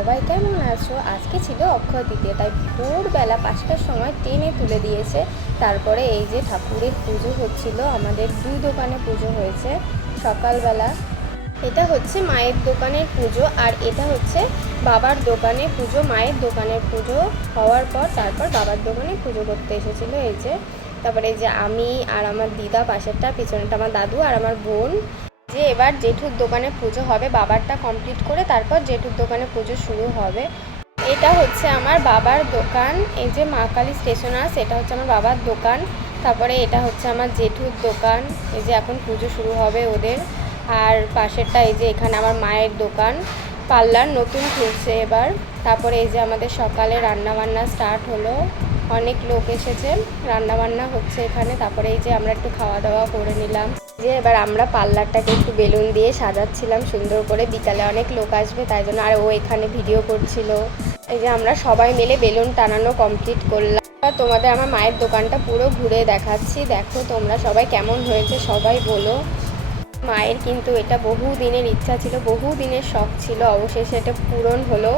সবাই কেমন আছো? আজকে ছিল অক্ষয় তৃতীয়া, তাই ভোরবেলা 5টার সময় টেনে তুলে দিয়েছে। তারপরে এই যে ঠাকুরের পুজো হচ্ছিল, আমাদের 2 দোকানে পুজো হয়েছে সকালবেলা। এটা হচ্ছে মায়ের দোকানের পুজো, আর এটা হচ্ছে বাবার দোকানে পুজো। মায়ের দোকানের পুজো হওয়ার পর তারপর বাবার দোকানে পুজো করতে এসেছিলো এই যে। তারপরে এই যে আমি আর আমার দিদা পাশেরটা, পিছনেরটা আমার দাদু আর আমার বোন। যে এবার জেঠুর দোকানে পুজো হবে, বাবারটা কমপ্লিট করে তারপর জেঠুর দোকানে পুজো শুরু হবে। এটা হচ্ছে আমার বাবার দোকান, এই যে মা কালী স্টেশনার্স, এটা হচ্ছে আমার বাবার দোকান। তারপরে এটা হচ্ছে আমার জেঠুর দোকান, এই যে এখন পুজো শুরু হবে ওদের। আর পাশেরটা এই যে এখানে আমার মায়ের দোকান, পার্লার নতুন খুলছে এবার। তারপরে এই যে আমাদের সকালে রান্নাবান্না স্টার্ট হলো, অনেক লোক এসেছে, রান্নাবান্না হচ্ছে এখানে। তারপরে এই যে আমরা একটু খাওয়া দাওয়া করে নিলাম। যে এবার আমরা পার্লারটাকে একটু বেলুন দিয়ে সাজাচ্ছিলাম সুন্দর করে, বিকালে অনেক লোক আসবে তাই জন্য। আর ও এখানে ভিডিও করছিল। এই যে আমরা সবাই মিলে বেলুন টানানো কমপ্লিট করলাম। তোমাদের আমার মায়ের দোকানটা পুরো ঘুরে দেখাচ্ছি, দেখো তোমরা সবাই কেমন হয়েছে সবাই বলো। মায়ের কিন্তু এটা বহু দিনের ইচ্ছা ছিল, বহু দিনের শখ ছিল, অবশেষে এটা পূরণ হলো।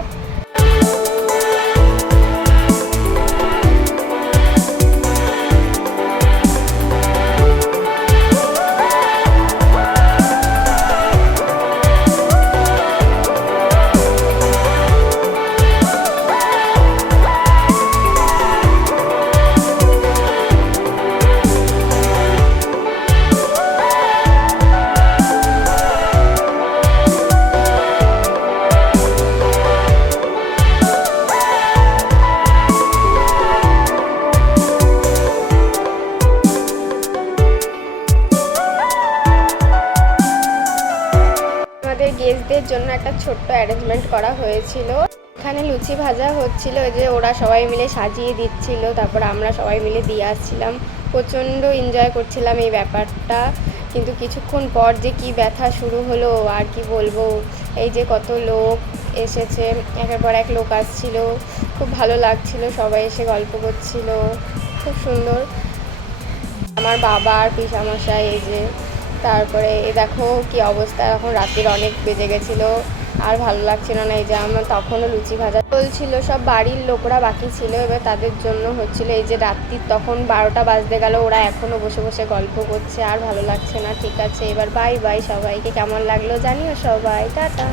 আমাদের গেস্টদের জন্য একটা ছোট্ট অ্যারেঞ্জমেন্ট করা হয়েছিল। এখানে লুচি ভাজা হচ্ছিল, যে ওরা সবাই মিলে সাজিয়ে দিচ্ছিল, তারপর আমরা সবাই মিলে দিয়ে আসছিলাম। প্রচণ্ড এনজয় করছিলাম এই ব্যাপারটা। কিন্তু কিছুক্ষণ পর যে কি ব্যথা শুরু হলো আর কি বলবো। এই যে কত লোক এসেছে, একের পর এক লোক আসছিল, খুব ভালো লাগছিল, সবাই এসে গল্প করছিল, খুব সুন্দর। আমার বাবা আর পিসামশাই এই যে। তারপরে দেখো কি অবস্থা, এখন রাত্রির অনেক বেজে গেছিলো, আর ভালো লাগছিল না। এই যে আমার তখনও লুচি ভাজা চলছিল, সব বাড়ির লোকরা বাকি ছিল, এবার তাদের জন্য হচ্ছিল। এই যে রাত্রির তখন 12টা বাজতে গেল, ওরা এখনও বসে বসে গল্প করছে, আর ভালো লাগছে না। ঠিক আছে, এবার বাই বাই সবাইকে, কেমন লাগলো জানিও সবাই, টাটা।